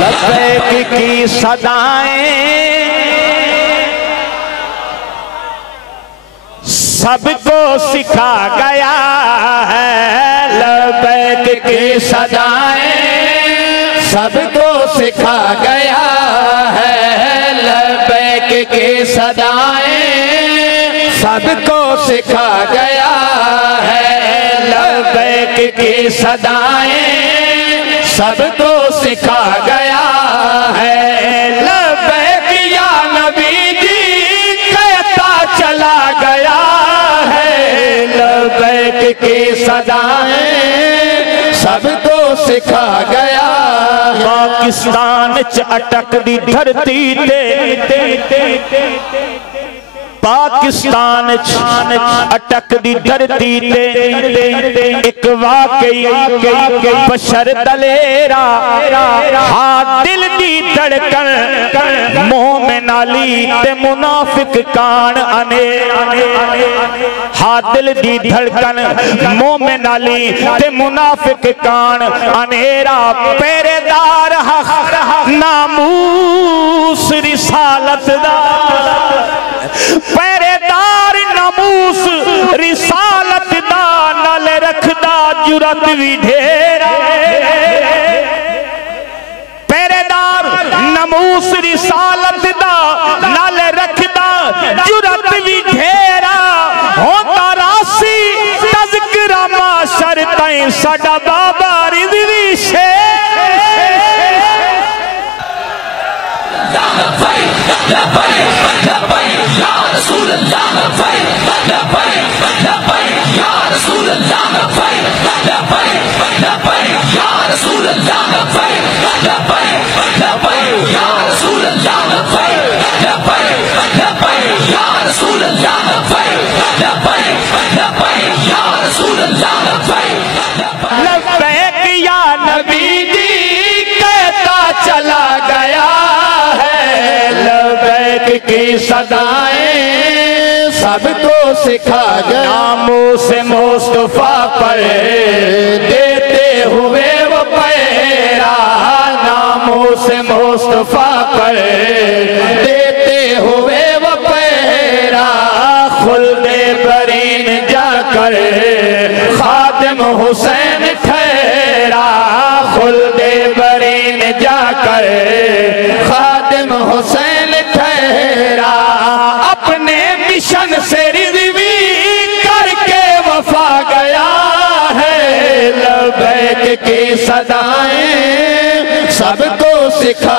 लब्बैक की सदाएं सबको सिखा गया है। लब्बैक की सदाएं सबको सिखा गया है। लब्बैक की सदाएं सबको सिखा गया है। लब्बैक की सदाएं सबको सिखा गया है। लब्बैक या नबी जी कहता चला गया है। लब्बैक की सदाएं सबको सिखा गया। पाकिस्तान च अटक दी धरती ते पाकिस्तान अटक दी धरती ते एक वाकई बशर दलेरा हाँ दिल दी धड़कन मोमिन अली ते मुनाफिक कान अने हाँ दिल दी धड़कन मोमिन अली ते मुनाफिक कान अनेरा पहरेदार हक नामूस रिसालत दा पहरेदार नमूस रिसालत दा नाल रखदा जुरत भी ढेरा। पहरेदार नमूस रिसालत दा नाल रखदा जुरत भी ढेरा। होता रासी तज़किरा माशर ताईं साडा बाबा रिज़वी शेर। लब्बैक या नबी जी कहता चला गया है। लब्बैक की सदाएं सबको सिखा गया। नामों से मुस्तफा पर देते हुए वो पैरा। नामों से मुस्तफा पर देते हुए वो पैरा। खुल्दे बरीन जाकर खादिम हुसैन ठहरा। खुल्दे बरीन जाकर खादिम हुसैन ठहरा। अपने मिशन से रिज़वी करके वफा गया है। लब्बैक की सदाएं सबको सिखा